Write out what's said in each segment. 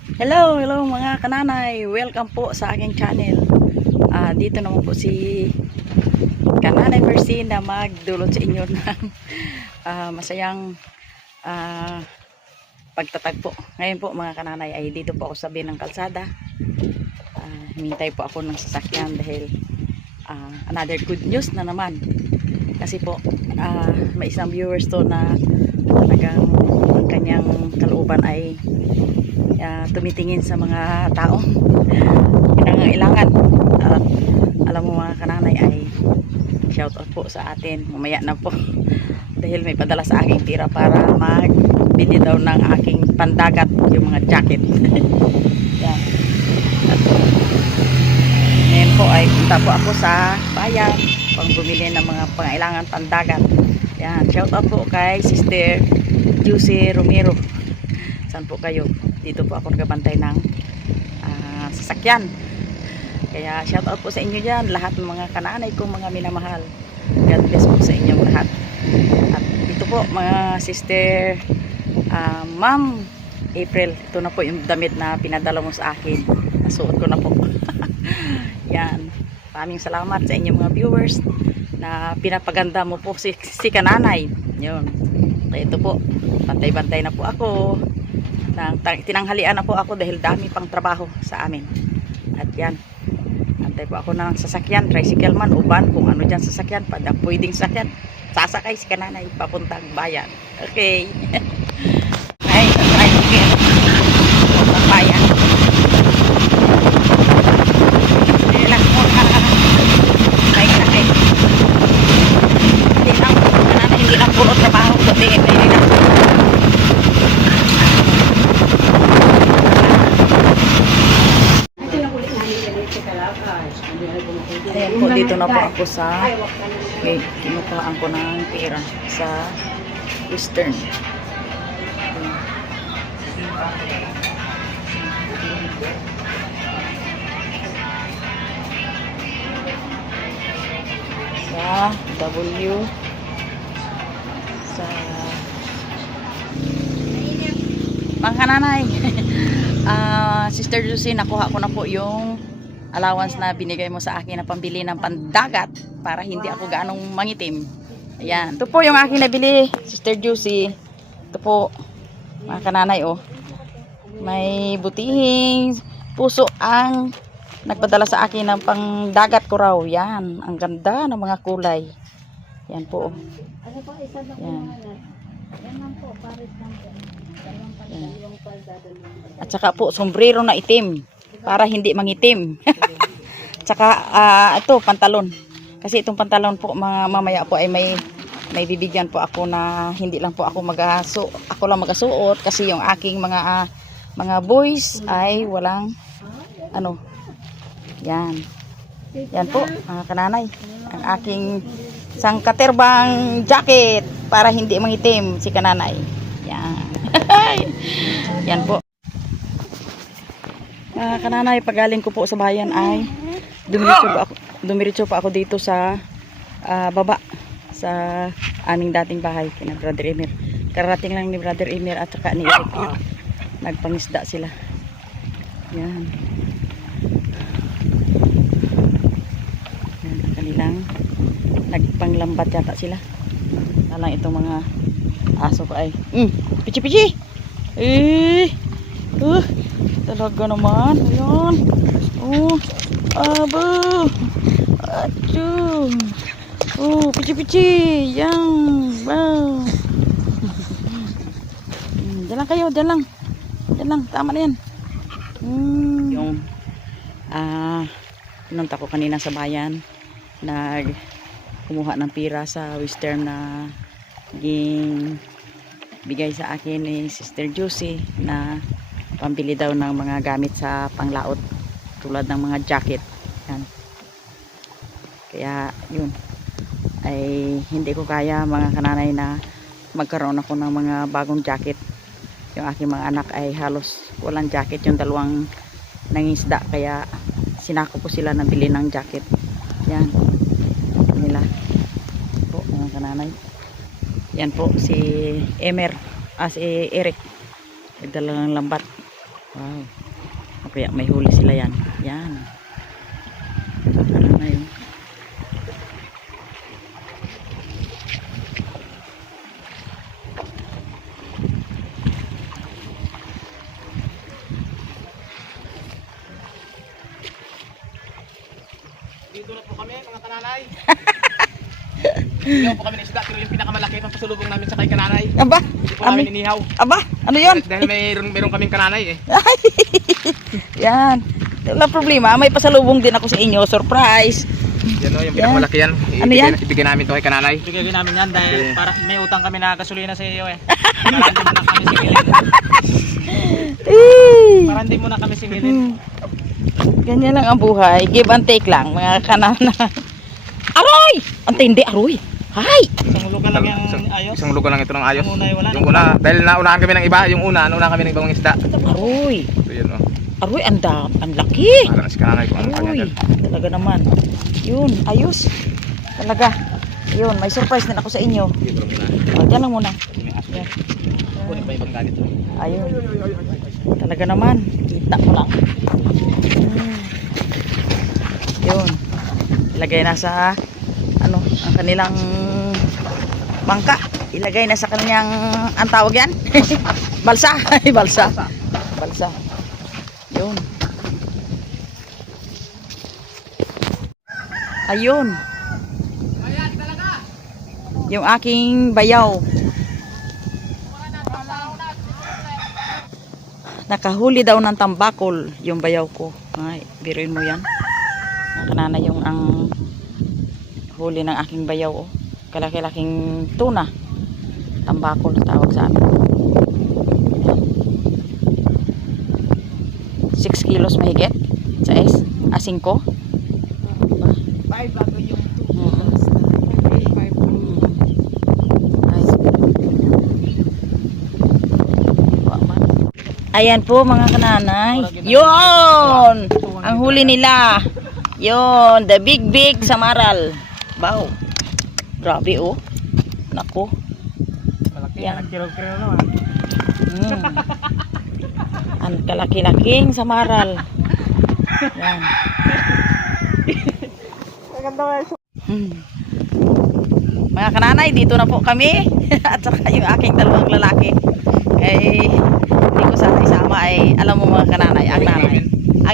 Hello mga kananay. Welcome po sa aking channel. Dito naman po si Kananay Mercy na magdulot sa inyo ng masayang ah, pagtatagpo. Ngayon po mga kananay ay dito po ako sa ng kalsada. Hinintay po ako ng sasakyan dahil another good news na naman. Kasi po may isang viewers to na talagang ang kanyang kalooban ay tumitingin sa mga taong pinangangailangan. Alam mo mga kananay ay shout out po sa atin mamaya na po dahil may padala sa aking tira para magbili daw ng aking pandagat, yung mga jacket. Yan. At ngayon po ay punta po ako sa bayan pang bumili ng mga pangailangan pandagat. Yan, shout out po kay Sister Juicy Romero. Saan po kayo? Dito po ako nagabantay ng sasakyan. Kaya shout out po sa inyo dyan, lahat ng mga kananay kong mga minamahal. God bless po sa inyong lahat. At ito po mga sister, Ma'am April, ito na po yung damit na pinadala mo sa akin. Nasuot ko na po. Yan. Maraming salamat sa inyong mga viewers na pinapaganda mo po si kananay. Yun. Kaya ito po, bantay-bantay na po ako. Tinanghalian na po ako dahil dami pang trabaho sa amin. At yan, antay po ako ng sasakyan, tricycle man, uban, kung ano dyan sasakyan, pwedeng sasakyan, sasakay si kananay papuntang bayan. Okay. Ay, sa tricycle papuntang bayan. Relax mo na. Sakay. Hindi lang puro trabaho, kundi hindi lang ayan po, dito na po ako sa kinukuhaan ko ng pera sa Western. Sa W sa mga kananay. Sister Lucy, nakuha ko na po yung allowance na binigay mo sa akin na pambili ng pandagat para hindi ako gaanong mangitim. Ayan. Ito po yung aking nabili, Sister Juicy. Ito po, mga kananay, oh. May butihing puso ang nagpadala sa akin ng pangdagat ko raw. Yan. Ang ganda ng mga kulay. Yan po, oh. Yan. Yan. At saka po, sombrero na itim para hindi mangitim. Tsaka ito pantalon. Kasi itong pantalon po mamaya po ay may bibigyan po ako na hindi lang po ako ako lang magasuot kasi yung aking mga boys ay walang ano. Yan. Yan po, mga kananay. Ang aking sangkaterbang jacket para hindi mangitim si kananay. Yan. Yan po. Kananay, pagaling ko po sa bayan ay dumiretso pa ako dito sa baba sa aming dating bahay kina Brother Emir. Karating lang ni Brother Emir at saka ni Eric. Nagpangisda sila. Yan. Yan ang kanilang nagpanglambat yata sila. Talang itong mga aso ko ay pichi-pichi. Talaga naman. Ayan. Abo. Aduh. Pichi-pichi. Yan. Wow. Diyan kayo. Diyan lang. Tama na yan. Yung pinunta ko kanina sa bayan. Kumuha ng pira sa Western na bigay sa akin ni Sister Juicy na pambili daw ng mga gamit sa panglaot tulad ng mga jacket. Yan. Kaya yun ay hindi ko kaya mga kananay na magkaroon ako ng mga bagong jacket. Yung aking mga anak ay halos walang jacket, yung dalawang nangisda, kaya sinako ko sila na bili ng jacket. Yan nila po mga kananay. Yan po si si Eric nagdala ng lambat. Wow. Kaya may huli sila yan. Yan. Ano na yun? Dito na po kami, mga kananay. Inihaw po kami ng isda, pero yung pinakamalaki pang pasulubong namin sa kay kananay. Aba, Hindi po namin inihaw. aba, ano yun? Dahil mayroon kaming kananay eh. Yan. Wala problema, may pasalubong din ako sa inyo. Surprise. Yan o, yung pinakamalaki yan. Ano yan? Ibigay namin to kay kananay. Bigay namin yan dahil Okay. para may utang kami na gasolina sa iyo eh. Para hindi mo na kami singilin. Para hindi mo na kami singilin. Ganyan lang ang buhay. Give and take lang, mga kanana. Aroy! Ang tindi, aroy. Hay! Isang lugar lang yung ayos. Isang lugar lang ito ng ayos. Yung una ay wala. Yung una, dahil naunahan kami ng iba, yung una, naunahan kami ng ibang isda. Aroy. So yun o. Aroy, ang laki. Para na si kananay kung ano kanya Aroy. dyan. Talaga naman. Yun, ayos. Talaga. Yun, may surprise din ako sa inyo. Dito muna. O, dyan lang muna. May aso. Yan. Kunin pa ibang ganito. Ayun. Talaga naman. Kita ko lang. Yun. Ilagay na sa ano, ang kanilang bangka. Ilagay na sa kanyang, ang tawag yan? Balsa. Balsa. Balsa. Yun. Ayun. Yung aking bayaw. Nakahuli daw ng tambakol yung bayaw ko. Ay, biruin mo yan. Kanana yung ang huli ng aking bayaw. Oh. Kalaki-laking tuna. Tambakol tawag sa amin. 6 kilos mahigit. Sa S. 5. 5 bago yung 2 kilos. 5. Ayan po mga kananay. Yun! Ang huli nila. Yun, the big samaral. Wow. Grabe oh. Nako. Malaki Yan. yan. Kilo-kilo naman. Ang kalaki-laking samaral. Yan. Mga kananay, dito na po kami. At saka yung aking dalawang lalaki. Eh, hindi ko sana isama ay, alam mo mga kananay, ang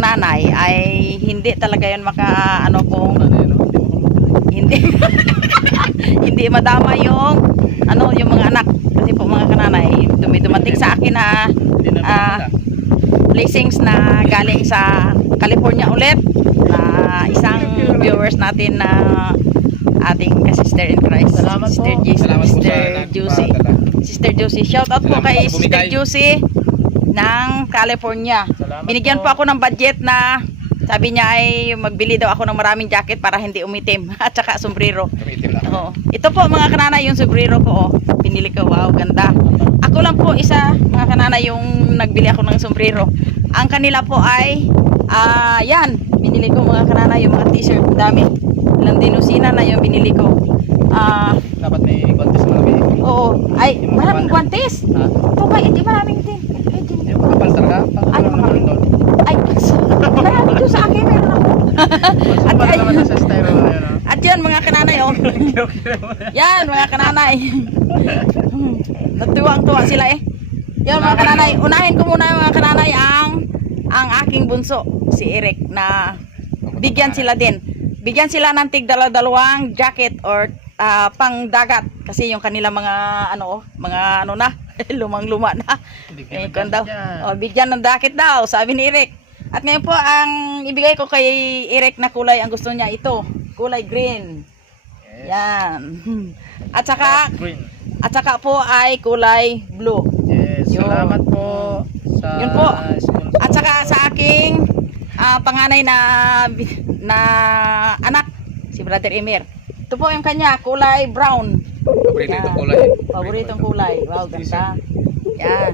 nanay ay hindi talaga yan maka, ano kung, hindi, hindi madama yung, ano, yung mga anak. Kasi po mga kananay, dumating sa akin na, blessings na galing sa California ulit, na isang viewers natin na ating ka-sister in Christ. Salamat po. Salamat po sa Sister Juicy. Sister Juicy. Shout out po Salamat kay po, Sister bumigay. Juicy ng California. Salamat Binigyan po ako ng budget na sabi niya ay magbili daw ako ng maraming jacket para hindi umitim at saka sombrero. Tumitim na. Oo. Ito po mga kananay yung sombrero ko. Oh. Pinili ko. Wow, ganda. Ako lang po isa mga kananay yung nagbili ako ng sombrero. Ang kanila po ay yan. Binili ko mga kananay yung mga t-shirt. Dami. Ilang dinusina na yung binili ko. Dapat may contest na kami. Oo. Ay, maraming guantes. Ha? Ito ba? Hindi maraming din. Yung kapal talaga. Ay, naman doon. Ay, marami doon sa akin. Meron ako. At, Para ay, naman sa styro na yun. at yun mga kananay. Oh. Yan mga kananay. Natuwang-tuwa sila eh. Yan mga kananay. Unahin ko muna mga kananay ang aking bunso. Si Eric na bigyan sila din. Bigyan sila ng tig-dalawang jacket or pang dagat kasi yung kanila mga mga ano na lumang-luma na. Eh, kung daw, bigyan ng jacket daw, sabi ni Eric. At ngayon po ang ibigay ko kay Eric na kulay ang gusto niya ito, kulay green. Yan. At saka Green. po ay kulay blue. Yes. Yun. Salamat po sa Yun po. sponsor. At saka sa aking panganay na anak, si Brother Emir. Ito po yung kanya, kulay brown. Paborito Yan. itong kulay. Paboritong kulay. Wow, ganda. Yan.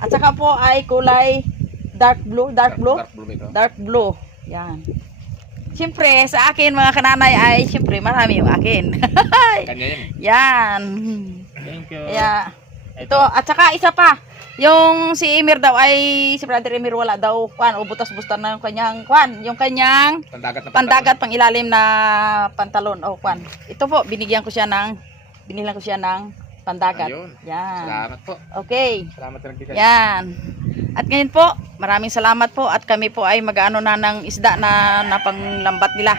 At saka po ay kulay dark blue. Dark blue ito. Dark blue. Yan. Siyempre, sa akin mga kananay ay, siyempre, marami yung akin. Kanya yun. Yan. Thank you. Kaya, ito, at saka isa pa. Yung si Emir daw ay, si Brother Emir wala daw, kwan, o butas-bustan na yung kanyang, kwan, yung kanyang Pandagat na pandagat, pang ilalim na pantalon, o kwan. Ito po, binilan ko siya ng pandagat. Ayun. Yan. Salamat po. Okay. Salamat rin kay Yan. At ngayon po, maraming salamat po at kami po ay mag-ano na ng isda na panglambat nila.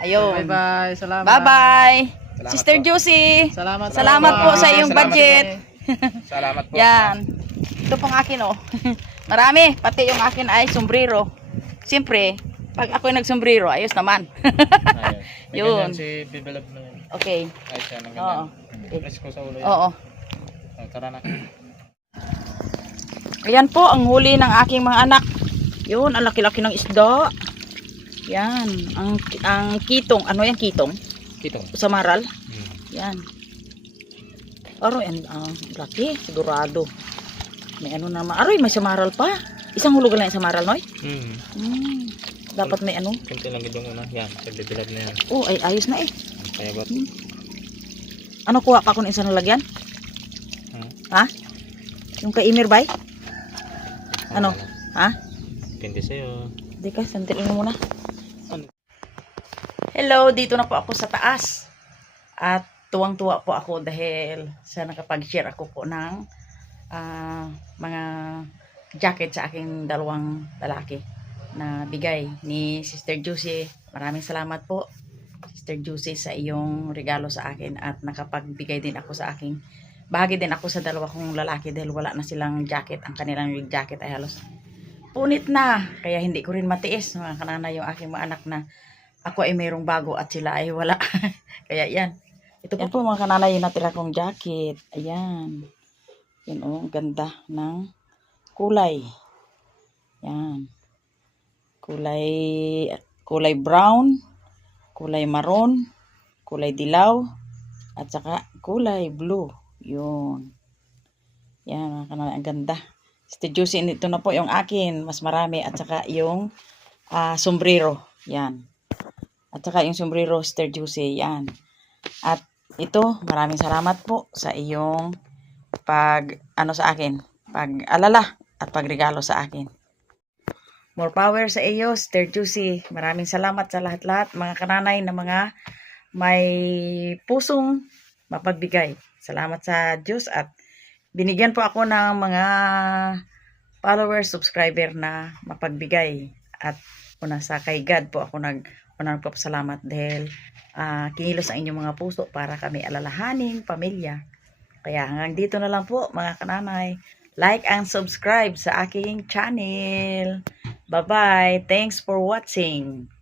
Ayun. Bye-bye. Salamat. Bye-bye. Salamat Sister po. Juicy. Salamat po sa iyong Salamat budget. po. Salamat po. Yan. Ito pong akin oh. Marami. Pati yung akin ay sombrero. Siyempre, pag ako nagsombrero, ayos naman. Yun. Si develop na yun. Okay. Ay, siya ng Oo. ganyan. Press ko sa ulo yan. Oo. Tara na. Ayan po ang huli ng aking mga anak. Yun, ang laki-laki ng isda. Yan, ang kitong, ano yan kitong? Kitong. Sa maral. Yan. Aroy, ang laki, sigurado. May ano naman. Aroy, may samaral pa. Isang hulog lang yung samaral, Noy? Dapat may ano. Kunti lang yung una. Yan, develop na yan. Oh, ay ayos na eh. Kaya ba? Ano kuha pa kung isa nalagyan? Ha? Yung kay Emir bay? Ano? Ha? Depende sa'yo. Di ka, santilin mo muna. Hello, dito na po ako sa taas. At tuwang-tuwa po ako dahil sa nakapag-share ako po ng mga jacket sa aking dalawang lalaki na bigay ni Sister Juicy. Maraming salamat po, Sister Juicy, sa iyong regalo sa akin at nakapagbigay din ako sa aking bahagi din ako sa dalawa kong lalaki dahil wala na silang jacket. Ang kanilang jacket ay halos punit na. Kaya hindi ko rin matiis mga kanana yung aking mga anak na ako ay mayroong bago at sila ay wala. Kaya yan. Ito po mga kanana yung natira kong jacket. Ayan. Yan o, ang ganda ng kulay. Yan. Kulay brown, kulay maroon, kulay dilaw, at saka kulay blue. Yun. Yan mga kanana, ang ganda. Sister Juicy, ito na po yung akin. Mas marami. At saka yung sombrero. Yan. At saka yung sombrero, Sister Juicy. Yan. At ito, maraming salamat po sa iyong sa akin. Pag-alala at pagregalo sa akin. More power sa iyo, Sister Juicy. Maraming salamat sa lahat-lahat. Mga kananay na mga may pusong mapagbigay. Salamat sa Diyos at binigyan po ako ng mga followers, subscriber na mapagbigay. At una sa kay God po ako nagpapasalamat dahil kinilos ang inyong mga puso para kami alalahaning pamilya. Kaya hanggang dito na lang po mga kananay. Like and subscribe sa aking channel. Bye-bye. Thanks for watching.